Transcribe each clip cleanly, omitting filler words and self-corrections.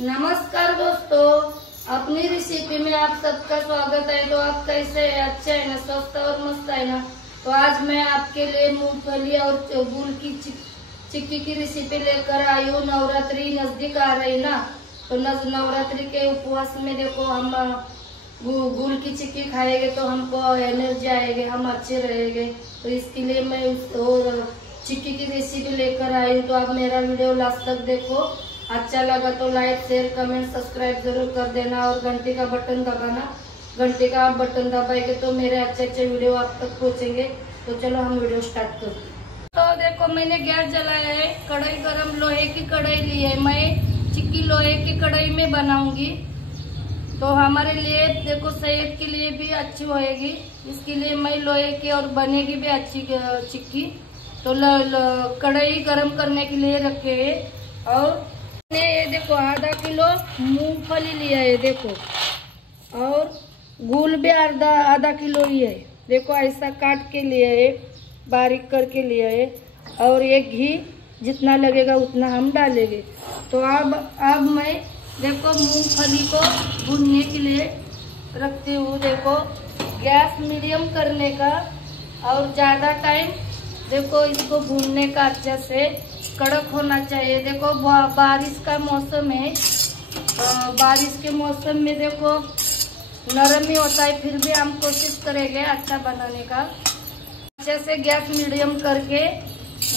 नमस्कार दोस्तों, अपनी रेसिपी में आप सबका स्वागत है। तो आप कैसे है? अच्छे है ना? स्वस्थ और मस्त है ना? तो आज मैं आपके लिए मूंगफली और गुड़ की चिक्की की रेसिपी लेकर आई हूँ। नवरात्रि नजदीक आ रही ना, तो नवरात्रि के उपवास में देखो हम गुड़ की चिक्की खाएंगे तो हमको एनर्जी आएगी, हम अच्छे रहेंगे। तो इसके लिए मैं और चिक्की की रेसिपी लेकर आई हूँ। तो आप मेरा वीडियो लास्ट तक देखो। अच्छा लगा तो लाइक शेयर कमेंट सब्सक्राइब जरूर कर देना और घंटे का बटन दबाना। घंटे का आप बटन दबाएंगे तो मेरे अच्छे अच्छे वीडियो आप तक पहुंचेंगे। तो चलो हम वीडियो स्टार्ट करते हैं। तो देखो मैंने गैस जलाया है, कढ़ाई गरम, लोहे की कढ़ाई ली है। मैं चिक्की लोहे की कढ़ाई में बनाऊंगी तो हमारे लिए देखो सेहत के लिए भी अच्छी होएगी। इसके लिए मैं लोहे की और बनेगी भी अच्छी चिक्की। तो कढ़ाई गरम करने के लिए रखे है। और ये देखो आधा किलो मूंगफली लिया है देखो, और गुड़ भी आधा किलो ही है। देखो ऐसा काट के लिया है, बारीक करके लिया है। और ये घी जितना लगेगा उतना हम डालेंगे। तो अब मैं देखो मूंगफली को भूनने के लिए रखती हूँ। देखो गैस मीडियम करने का और ज्यादा टाइम देखो इसको भूनने का, अच्छे से कड़क होना चाहिए। देखो बारिश का मौसम है, बारिश के मौसम में देखो नरम ही होता है, फिर भी हम कोशिश करेंगे अच्छा बनाने का। अच्छे से गैस मीडियम करके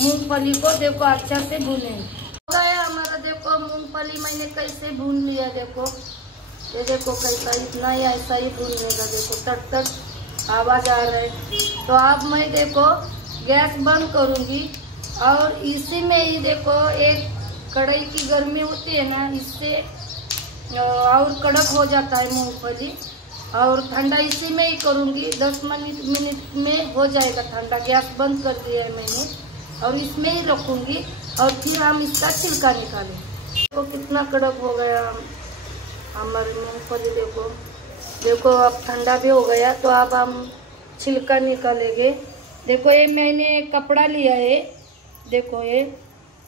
मूंगफली को देखो अच्छा से भूने। हो गया हमारा देखो मूंगफली मैंने कैसे भून लिया। देखो ये देखो कैसा, इतना ही ऐसा ही भूनेगा। देखो तट तट आवाज आ रहा है। तो अब मैं देखो गैस बंद करूंगी और इसी में ही देखो एक कढ़ाई की गर्मी होती है ना, इससे और कड़क हो जाता है मूंगफली। और ठंडा इसी में ही करूंगी, 10 मिनट में हो जाएगा ठंडा। गैस बंद कर दिया है मैंने और इसमें ही रखूंगी और फिर हम इसका छिलका निकालें। देखो कितना कड़क हो गया हमारी मूंगफली। देखो देखो अब ठंडा भी हो गया। तो अब हम छिलका निकालेंगे। देखो ये मैंने कपड़ा लिया है, देखो ये।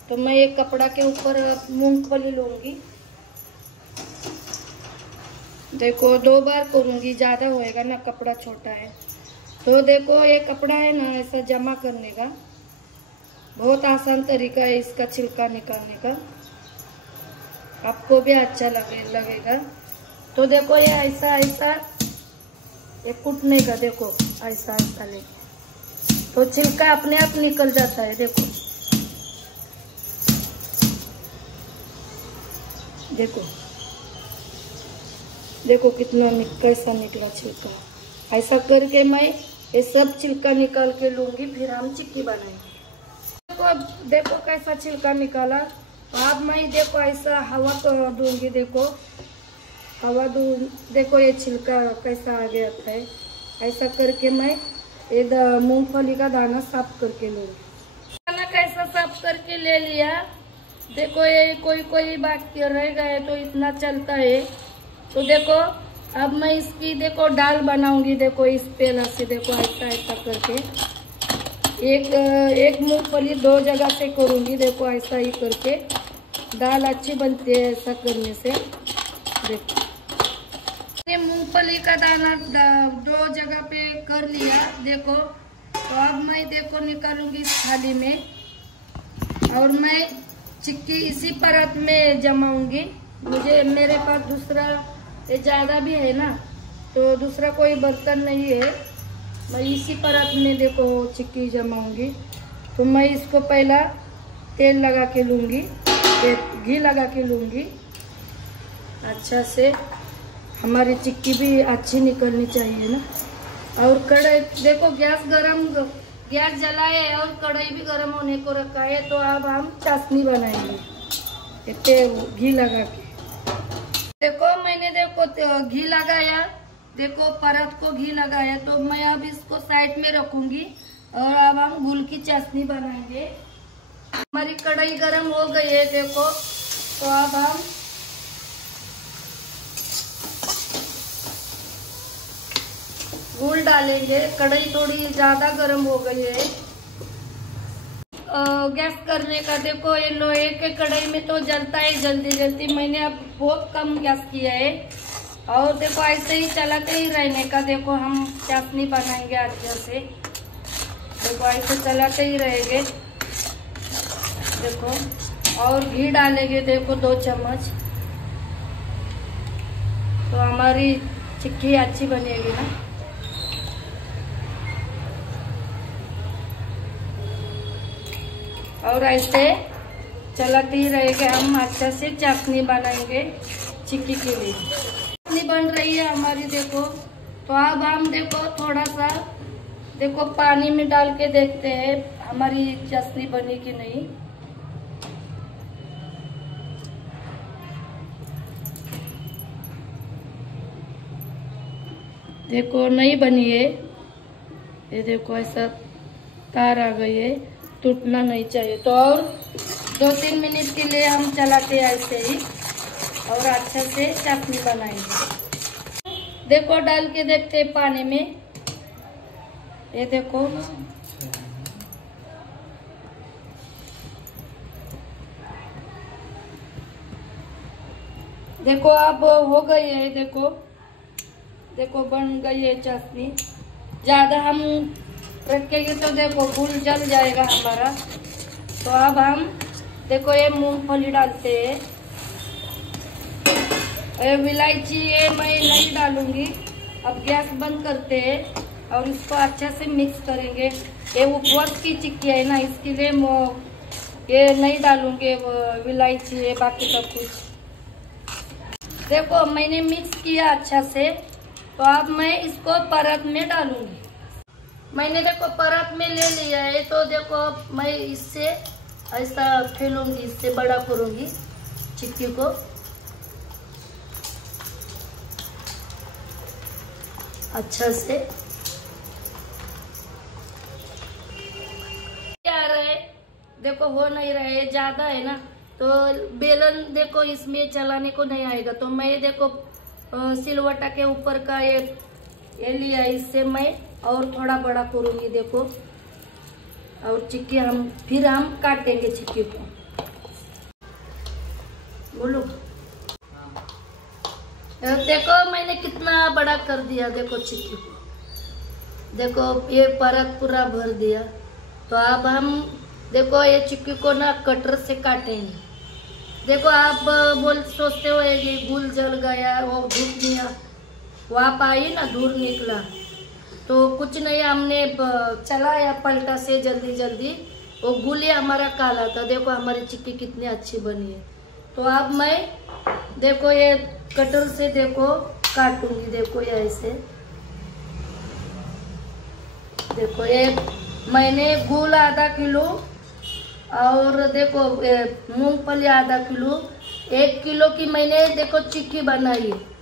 तो मैं ये कपड़ा के ऊपर मूंगफली लूंगी। देखो 2 बार करूंगी, ज्यादा होएगा ना, कपड़ा छोटा है। तो देखो ये कपड़ा है ना, ऐसा जमा करने का बहुत आसान तरीका है इसका छिलका निकालने का। आपको भी अच्छा लगेगा। तो देखो ये ऐसा ऐसा ये कूटने का, देखो ऐसा ऐसा लेके तो छिलका अपने आप निकल जाता है। देखो देखो देखो कितना कैसा निकला छिलका। ऐसा करके मैं ये सब छिलका निकाल के लूंगी, फिर हम चिक्की बनाएंगे। देखो कैसा छिलका निकाला। अब मैं देखो ऐसा हवा को दूंगी। देखो हवा दूं, देखो ये छिलका कैसा आ गया है। ऐसा करके मैं ये मूंगफली का दाना साफ करके लूंगी। दाना कैसा साफ करके ले लिया। देखो ये कोई बाकी रह गए तो इतना चलता है। तो देखो अब मैं इसकी देखो दाल बनाऊंगी। देखो इस पेला से देखो ऐसा ऐसा करके एक मूंगफली 2 जगह से करूंगी। देखो ऐसा ही करके दाल अच्छी बनती है ऐसा करने से। देखो मूंगफली का दाना 2 जगह पे कर लिया। देखो तो अब मैं देखो निकालूंगी इस थाली में और मैं चिक्की इसी परत में जमाऊंगी। मेरे पास दूसरा ये ज्यादा भी है ना, तो दूसरा कोई बर्तन नहीं है। मैं इसी परत में देखो चिक्की जमाऊंगी। तो मैं इसको पहला तेल लगा के लूंगी, घी लगा के लूंगी अच्छा से। हमारी चिक्की भी अच्छी निकलनी चाहिए ना। और कढ़ाई देखो गैस जलाए है और कढ़ाई भी गर्म होने को रखा है। तो अब हम चाशनी बनाएंगे तेल घी लगा के। देखो मैंने देखो घी लगाया, देखो परत को घी लगाया। तो मैं अब इसको साइड में रखूंगी और अब हम गुड़ की चाशनी बनाएंगे। हमारी कढ़ाई गर्म हो गई है देखो। तो अब हम गुड़ डालेंगे। कढ़ाई थोड़ी ज्यादा गर्म हो गई है गैस करने का। देखो ये लोहे के कढ़ाई में तो जलता है जल्दी जल्दी, मैंने अब बहुत कम गैस किया है। और देखो ऐसे ही चलाते ही रहने का। देखो हम चाशनी बनाएंगे अच्छे से। देखो ऐसे चलाते ही रहेंगे। देखो और घी डालेंगे, देखो 2 चम्मच, तो हमारी चिक्की अच्छी बनेगी ना। और ऐसे चलाते ही रहेंगे, हम अच्छा से चाशनी बनाएंगे चिक्की के लिए। चाशनी बन रही है हमारी, देखो। तो अब हम देखो थोड़ा सा देखो पानी में डाल के देखते हैं हमारी चाशनी बनी कि नहीं। देखो नहीं बनी है, ये देखो ऐसा तार आ गई है, टूटना नहीं चाहिए। तो और 2-3 मिनट के लिए हम चलाते हैं ऐसे ही और अच्छा से चाशनी बनाएंगे। देखो डाल के देखते हैं पानी में, ये देखो। देखो अब हो गई है, देखो देखो बन गई है चाशनी। ज्यादा हम रखेंगे तो देखो घुल जल जाएगा हमारा। तो अब हम देखो ये मूंगफली डालते हैं, इलायची ये मैं नहीं डालूंगी। अब गैस बंद करते हैं और इसको अच्छा से मिक्स करेंगे। ये उपवास की चिक्की है ना, इसके लिए ये नहीं डालूंगे इलायची है, बाकी सब कुछ। देखो मैंने मिक्स किया अच्छा से, तो अब मैं इसको परत में डालूंगी। मैंने देखो परत में ले लिया है, तो देखो मैं इससे ऐसा फैलूंगी, इससे बड़ा करूंगी चिक्की को। अच्छा से क्या रहे, देखो हो नहीं रहे, ज्यादा है ना, तो बेलन देखो इसमें चलाने को नहीं आएगा। तो मैं देखो सिलवटा के ऊपर का ये लिया, इससे मैं और थोड़ा बड़ा करूंगी। देखो और चिक्की फिर हम काटेंगे चिक्की को। बोलो। देखो मैंने कितना बड़ा कर दिया, देखो चिक्की को। देखो ये परत पूरा भर दिया। तो अब हम देखो ये चिक्की को ना कटर से काटेंगे। देखो आप सोचते हो ये गुल जल गया, वो धूप निया वहाँ पाई ना, धूल निकला, तो कुछ नहीं, हमने चलाया पलटा से जल्दी जल्दी, वो गुल हमारा काला था। देखो हमारी चिक्की कितनी अच्छी बनी है। तो अब मैं देखो ये कटर से देखो काटूंगी। देखो ये ऐसे, देखो ये मैंने गुल आधा किलो और देखो मूंगफली आधा किलो, 1 किलो की मैंने देखो चिक्की बनाई है।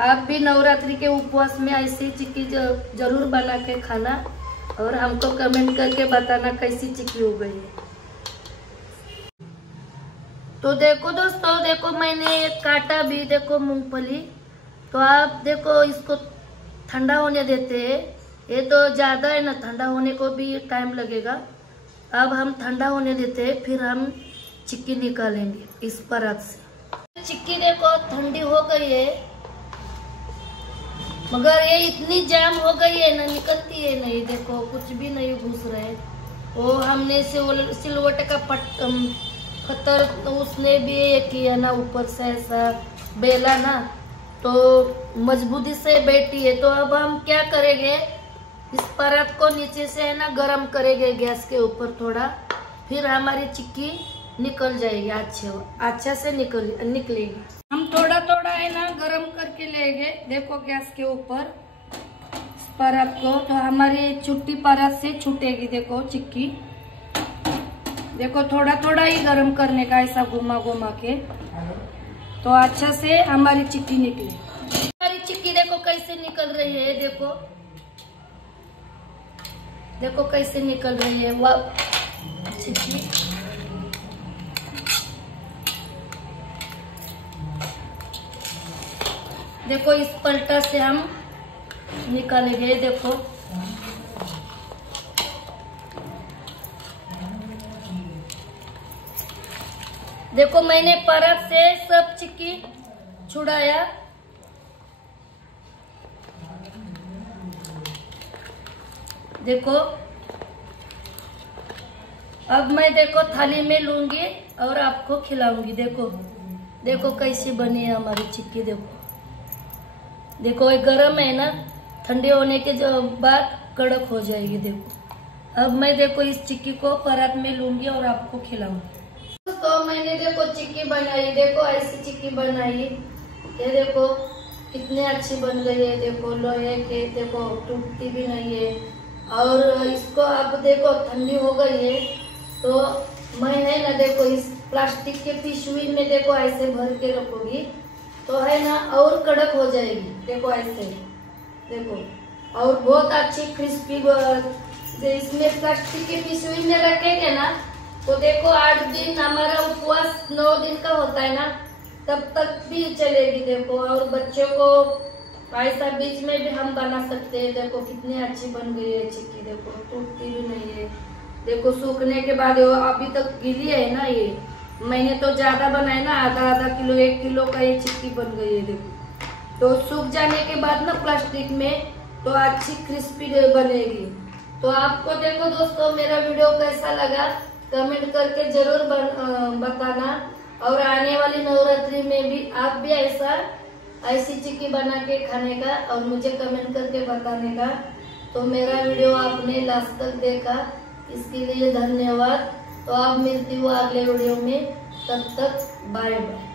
आप भी नवरात्रि के उपवास में ऐसी चिक्की जरूर बना के खाना और हमको कमेंट करके बताना कैसी चिक्की हो गई है। तो देखो दोस्तों, देखो मैंने एक काटा भी, देखो मूंगफली। तो आप देखो इसको ठंडा होने देते हैं, ये तो ज्यादा है ना, ठंडा होने को भी टाइम लगेगा। अब हम ठंडा होने देते हैं, फिर हम चिक्की निकालेंगे इस परत से। चिक्की देखो ठंडी हो गई है, मगर ये इतनी जाम हो गई है ना, निकलती है नहीं। देखो कुछ भी नहीं घुस रहे। वो हमने सिलवटे का पत्थर तो उसने भी ये किया ना, ऊपर से ऐसा बेला ना, तो मजबूती से बैठी है। तो अब हम क्या करेंगे, इस परत को नीचे से है ना गरम करेंगे गैस के ऊपर थोड़ा, फिर हमारी चिक्की निकल जाएगी, अच्छा से निकलेगी। हम थोड़ा थोड़ा है ना गरम करके लेंगे, देखो गैस के ऊपर इस परत को, तो हमारी छुट्टी परत से छूटेगी। देखो चिक्की, देखो थोड़ा थोड़ा ही गरम करने का, ऐसा घुमा घुमा के, तो अच्छा से हमारी चिक्की निकले। हमारी चिक्की देखो कैसे निकल रही है, देखो देखो कैसे निकल रही है वह चिक्की। देखो इस पलटा से हम निकालेंगे। देखो देखो मैंने परत से सब चिक्की छुड़ाया। देखो अब मैं देखो थाली में लूंगी और आपको खिलाऊंगी। देखो देखो कैसी बनी है हमारी चिक्की। देखो देखो ये गरम है ना, ठंडे होने के जो बाद कड़क हो जाएगी। देखो अब मैं देखो इस चिक्की को परात में लूंगी और आपको खिलाऊंगी। तो मैंने देखो चिक्की बनाई, देखो ऐसी चिक्की बनाई। ये देखो कितनी अच्छी बन गई है। देखो लोहे के, देखो टूटती भी नहीं है। और इसको अब देखो ठंडी हो गई है तो मैं है ना देखो इस प्लास्टिक के पिशवी में देखो ऐसे भर के रखूंगी तो है ना और कड़क हो जाएगी। देखो ऐसे देखो और बहुत अच्छी क्रिस्पी। इसमें प्लास्टिक के पिशवी में रखेंगे ना तो देखो 8 दिन, हमारा उपवास 9 दिन का होता है ना, तब तक भी चलेगी। देखो और बच्चों को ऐसा बीच में भी हम बना सकते हैं। देखो कितनी अच्छी बन गई है चिक्की। देखो टूटती भी नहीं है। देखो सूखने के बाद अभी तक गीली है ना, ये मैंने तो ज्यादा बनाया ना, आधा किलो 1 किलो का ये चिक्की बन गई है। देखो तो सूख जाने के बाद ना प्लास्टिक में तो अच्छी क्रिस्पी बनेगी। तो आपको देखो दोस्तों मेरा वीडियो कैसा लगा कमेंट करके जरूर बताना। और आने वाली नवरात्रि में भी आप भी ऐसी चिक्की बना के खाने का और मुझे कमेंट करके बताने का। तो मेरा वीडियो आपने लास्ट तक देखा इसके लिए धन्यवाद। तो आप मिलती हूँ अगले वीडियो में, तब तक बाय बाय।